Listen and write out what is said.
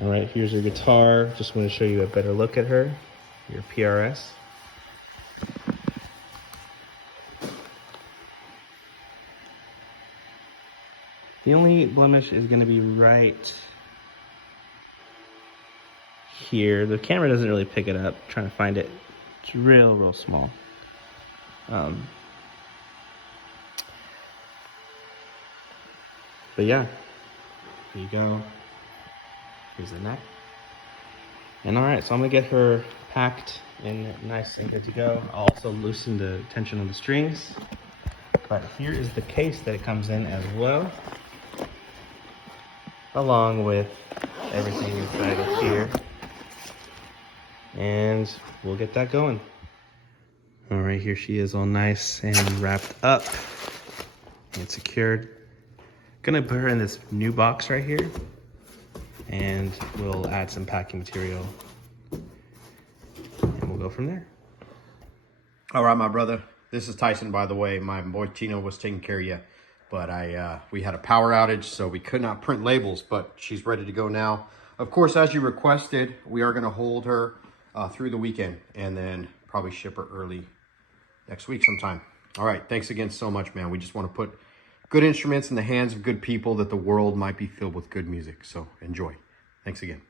All right, here's your guitar. Just want to show you a better look at her. Your PRS. The only blemish is going to be right here. The camera doesn't really pick it up. I'm trying to find it. It's real small. But yeah, here you go. Here's the neck. And all right, so I'm gonna get her packed and nice and good to go. I'll also loosen the tension on the strings. But here is the case that it comes in as well, along with everything inside of here. And we'll get that going. All right, here she is all nice and wrapped up and secured. Gonna put her in this new box right here, and we'll add some packing material and we'll go from there. All right, my brother. This is Tyson, by the way. My boy Tino was taking care of you, but we had a power outage, so we could not print labels, but she's ready to go now. Of course, as you requested, we are gonna hold her through the weekend and then probably ship her early next week sometime. All right, thanks again so much, man. We just want to put good instruments in the hands of good people that the world might be filled with good music. So enjoy. Thanks again.